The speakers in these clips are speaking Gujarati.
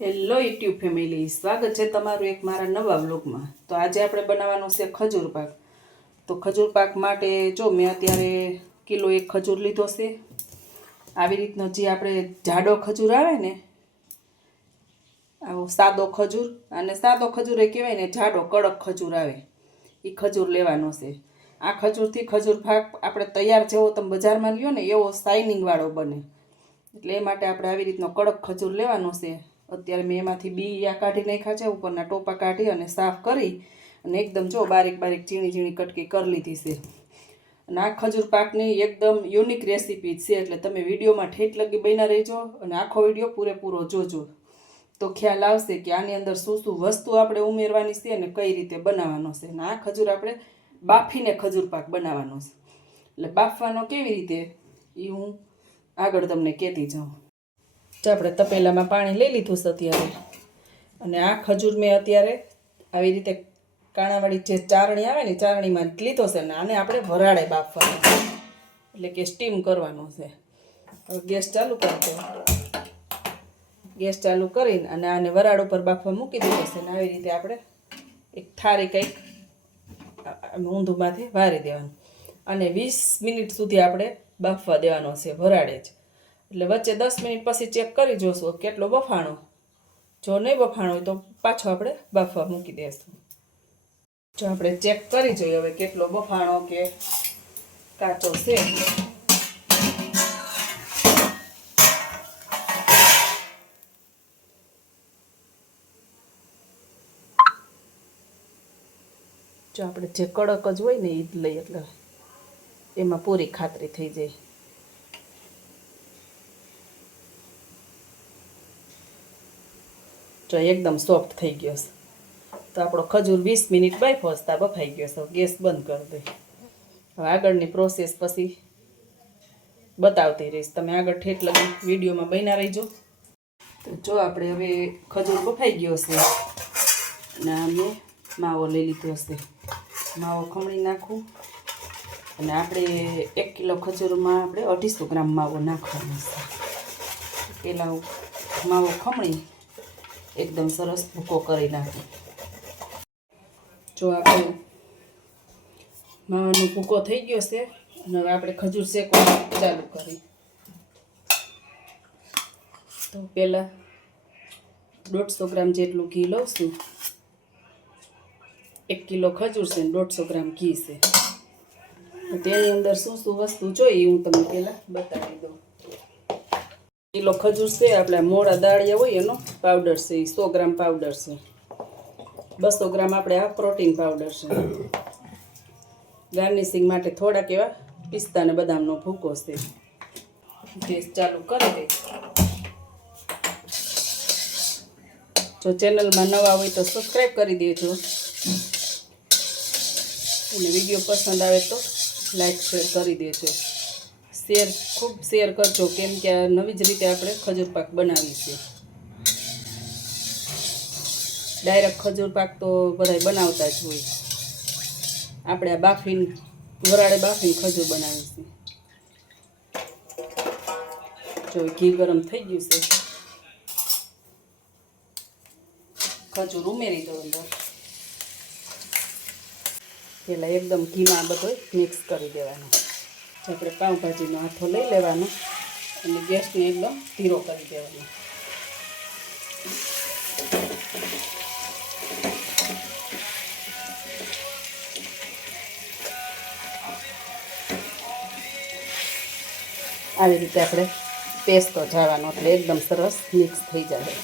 હેલો યુટ્યુબ ફેમિલી, સ્વાગત છે તમારું એક મારા નવા વ્લોગમાં। તો આજે આપણે બનાવવાનો છે ખજૂર પાક। તો ખજૂર પાક માટે જો મેં અત્યારે કિલો 1 ખજૂર લીધો છે। આવી રીતનો જે આપણે જાડો ખજૂર આવે ને, આવો સાદો ખજૂર, અને સાદો ખજૂર એ કહેવાય ને, જાડો કડક ખજૂર આવે એ ખજૂર લેવાનો છે। આ ખજૂરથી ખજૂર પાક આપણે તૈયાર જેવો તમે બજારમાં લ્યો ને એવો શાઇનિંગ વાળો બને, એટલે એ માટે આપણે આવી રીતનો કડક ખજૂર લેવાનો છે। અત્યારે મેં એમાંથી બી કાઢી નાખ્યા છે, ઉપરના ટોપા કાઢી અને સાફ કરી અને એકદમ જો બારીક બારીક ઝીણી ઝીણી કટકી કરી લીધી છે। અને આ ખજૂર પાકની એકદમ યુનિક રેસીપી છે, એટલે તમે વિડીયોમાં ઠેઠ લગી બન્યા રહેજો અને આખો વિડીયો પૂરેપૂરો જોજો, તો ખ્યાલ આવશે કે આની અંદર શું શું વસ્તુ આપણે ઉમેરવાની છે અને કઈ રીતે બનાવવાનો છે। અને આ ખજૂર આપણે બાફીને ખજૂર પાક બનાવવાનો છે, એટલે બાફવાનો કેવી રીતે એ હું આગળ તમને કહેતી જાઉં। આપણે તપેલામાં પાણી લઈ લીધું છે અત્યારે, અને આ ખજૂર મેં અત્યારે આવી રીતે કાણાવાળી જે ચારણી આવે ને, ચારણીમાં લીધો છે, ને આને આપણે વરાળે બાફવાનો, એટલે કે સ્ટીમ કરવાનો છે। હવે ગેસ ચાલુ કરી દો, ગેસ ચાલુ કરીને અને આને વરાળ ઉપર બાફવા મૂકી દીધો છે, ને આવી રીતે આપણે એક થાળી કંઈક ઊંધુંમાંથી વારી દેવાનું, અને 20 મિનિટ સુધી આપણે બાફવા દેવાનો છે વરાળે જ। એટલે વચ્ચે 10 મિનિટ પછી ચેક કરી જોશું કેટલો બફાણો, જો નહીં બફાણો હોય તો પાછો આપણે બાફવા મૂકી દઈશું। જો આપણે ચેક કરી જોઈએ હવે કેટલો બફાણો કે કાચો છે। જો આપણે જે કડક જ હોય ને એ જ લઈએ, એટલે એમાં પૂરી ખાતરી થઈ જાય। જો એકદમ સોફ્ટ થઈ ગયો છે, તો આપણો ખજૂર 20 મિનિટ બાફ્યો છે, બફાઈ ગયો છે। ગેસ બંધ કરી દે। હવે આગળની પ્રોસેસ પછી બતાવતી રહીશ, તમે આગળ ઠેઠ લગી વિડીયોમાં બન્યા રહીજો। તો જો આપણે હવે ખજૂર બફાઈ ગયો છે, અને અમે માવો લઈ લીધો છે, માવો ખમણી નાખું, અને આપણે 1 કિલો ખજૂરમાં આપણે 250 ગ્રામ માવો નાખવાનો છે। પહેલાં માવો ખમણી એકદમ સરસ ભૂકો કરી નાખું। જો આપણે માવાનો ભૂકો થઈ ગયો છે, અને હવે આપણે ખજૂર શેકવાનું ચાલુ કરી। તો પહેલાં 150 ગ્રામ જેટલું ઘી લઉં છું। 1 કિલો ખજૂર છે ને 150 ગ્રામ ઘી છે, તેની અંદર શું શું વસ્તુ જોઈએ હું તમને પહેલાં બતાવી દઉં। કિલો ખજૂર છે, આપણે મોળા દાળિયા હોય એનો પાવડર છે, એ 100 ગ્રામ પાવડર છે। 200 ગ્રામ આપણે આ પ્રોટીન પાવડર છે। ગાર્નિશિંગ માટે થોડાક એવા પિસ્તા અને બદામનો ભૂકો છે। ગેસ ચાલુ કરી દે। જો ચેનલમાં નવા હોય તો સબસ્ક્રાઈબ કરી દેજો, અને વિડીયો પસંદ આવે તો લાઈક શેર કરી દેજો। શેર ખૂબ શેર કરજો, કેમ કે આ નવી જ રીતે આપણે ખજૂર પાક બનાવી છે। ડાયરેક્ટ ખજૂર પાક તો બધાય બનાવતા જ હોય, આપણે આ બાફીને વરાળે બાફીને ખજૂર બનાવી છે। જો ઘી ગરમ થઈ ગયું છે, ખજૂર ઉમેરી દો અંદર। પહેલાં એકદમ ઘીમાં બધો મિક્સ કરી દેવાનો। આપણે પાઉંભાજીનો હાથો લઈ લેવાનો અને ગેસને એકદમ ધીરો કરી દેવાનો। આવી રીતે આપણે પેસ્તો જવાનો, એટલે એકદમ સરસ મિક્સ થઈ જાય।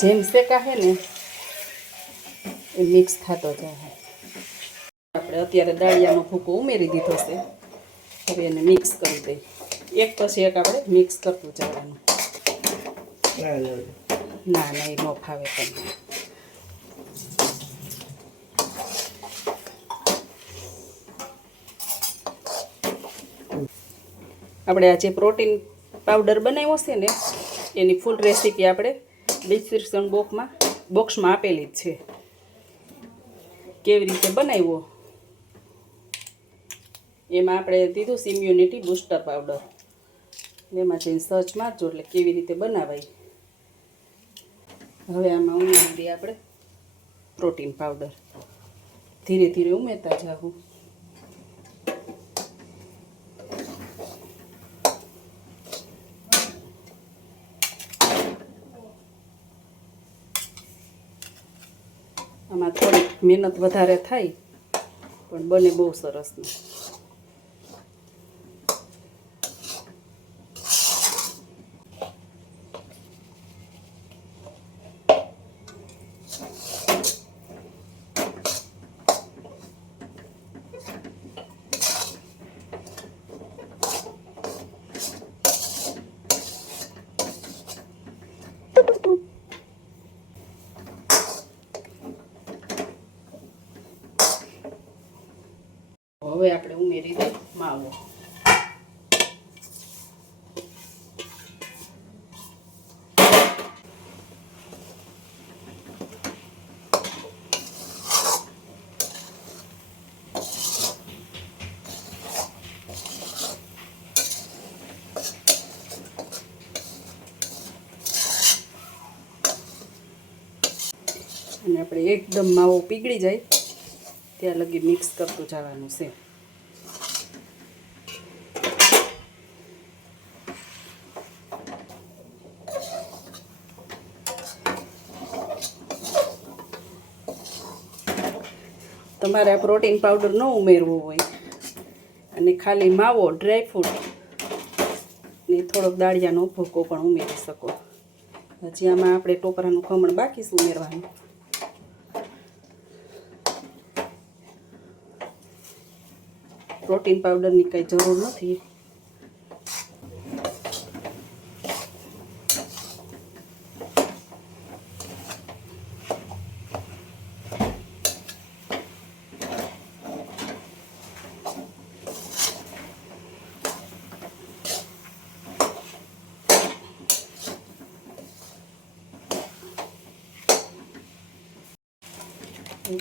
જેમ શેકાશે ને એ મિક્સ થતો જાય। આપણે અત્યારે દાળિયાનો ભૂકો ઉમેરી દીધો છે, હવે એને મિક્સ કરી દઈએ। એક પછી એક આપણે મિક્સ કરતું જવાનું। ના ના, એ ન ફાવે તમને। આપણે આ જે પ્રોટીન પાવડર બનાવ્યો છે ને, એની ફૂલ રેસીપી આપણે ડિસ્ક્રિપ્શન બોક્સમાં આપેલી જ છે, કેવી રીતે બનાવ્યો। એમાં આપણે દીધું છે ઇમ્યુનિટી બૂસ્ટર પાવડર, એમાં જઈને સર્ચ મારજો એટલે કેવી રીતે બનાવાય. હવે આમાં ઉમેરી દઈએ આપણે પ્રોટીન પાવડર. ધીરે ધીરે ઉમેરતા જાવું. આમાં થોડીક મહેનત વધારે થાય પણ બને બહુ સરસ. હવે આપણે ઉમેરી દઈએ માવો. અને આપણે એકદમ માવો પીગળી જાય ત્યાં લગી મિક્સ કરતું જવાનું છે. તમારે આ પ્રોટીન પાવડર ન ઉમેરવો હોય અને ખાલી માવો, ડ્રાયફ્રૂટ ને થોડોક દાળિયાનો ભૂકો પણ ઉમેરી શકો. હજી આમાં આપણે ટોપરાનું ખમણ બાકી છે ઉમેરવાનું. પ્રોટીન પાવડરની કંઈ જરૂર નથી.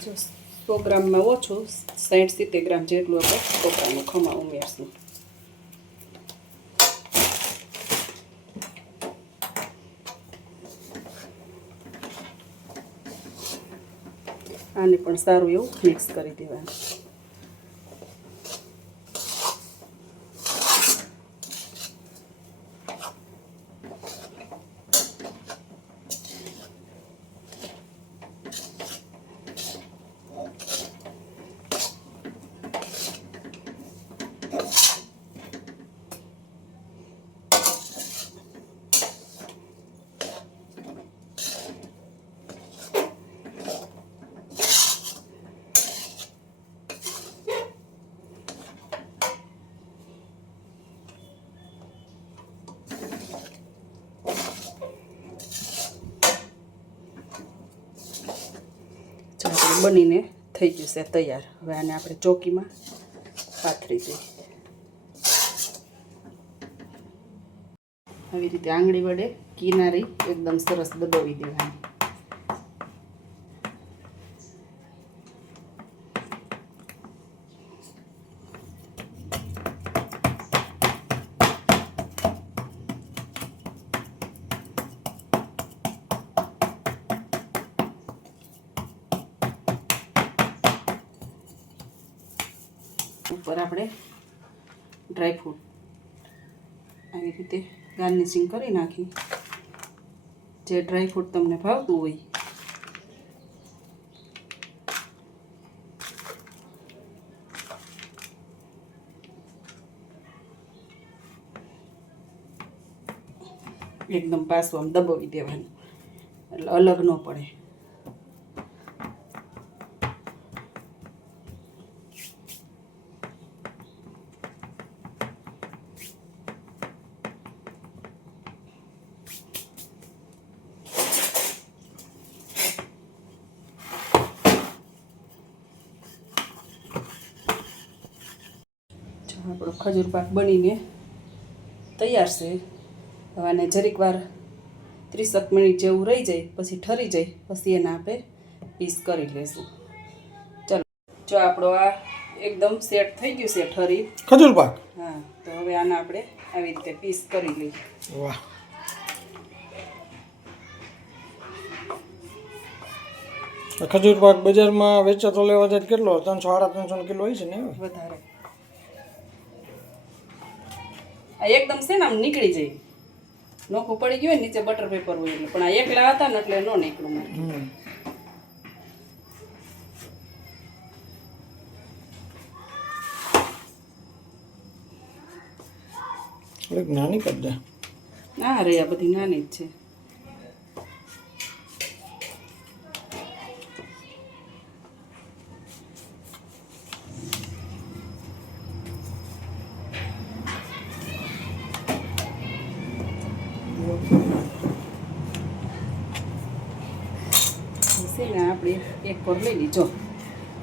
જો 100 ગ્રામમાં ઓછું 60-70 ગ્રામ જેટલું આપણે ટોપરાનું ખમણ ઉમેરશું. આને પણ સારું એવું મિક્સ કરી દેવાનું. બનીને થઈ ગયું છે તૈયાર. હવે આને આપણે ચોકીમાં પાથરી દઈએ. આવી રીતે આંગળી વડે કિનારી એકદમ સરસ દબાવી દેવાની. ઉપર આપણે ડ્રાયફ્રૂટ આવી રીતે ગાર્નિશિંગ કરી નાખી. જે ડ્રાયફ્રૂટ તમને ભાવતું હોય એકદમ પાછું આમ દબાવી દેવાનું એટલે અલગ ન પડે. આપણો ખજૂર પાક બનીને તૈયાર છે. હવે આને જરીક વાર 30 મિનિટ જેવું રહી જાય પછી ઠરી જાય પછી એને આપણે પીસ કરી લઈશું. ચાલો, જો આપણો આ એકદમ સેટ થઈ ગયું છે ઠરી. ખજૂર પાક. હા તો હવે આના આપણે આવી રીતે પીસ કરી લઈએ. વાહ. ખજૂર પાક બજારમાં વેચાતો લેવા જાય કેટલો 300-350 કિલો હોય છે ને? વધારે આ એકદમ છે ને આમ નીકળી જાય. નોખું પડી ગયું હોય નીચે બટર પેપર હોય એટલે, પણ આ એકલા હતા ને એટલે ન નીકળું મારે. એક નાની કરી દે. ના રે આ બધી નાની જ છે. છે ને આપણે એક કોર લઈ લીજો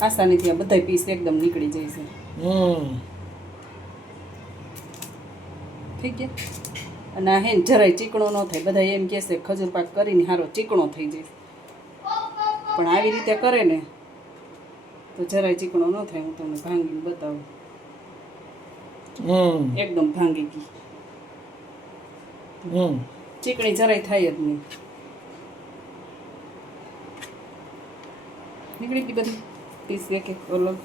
આસાનીથી આ બધા પીસ એકદમ નીકળી જાય છે. ઠીક છે. અને આ હે ને જરાય ચીકણો ન થાય. બધા એમ કહે છે ખજૂર પાક કરીને સારો ચીકણો થઈ જાય, પણ આવી રીતે કરે ને તો જરાય ચીકણો ન થાય. હું તમને ભાંગીને બતાવું. એકદમ ભાંગી ગઈ. ચીકણી જરાય થાય જ નહીં. નીકળી ગઈ બધી પીસ એક એક અલગ.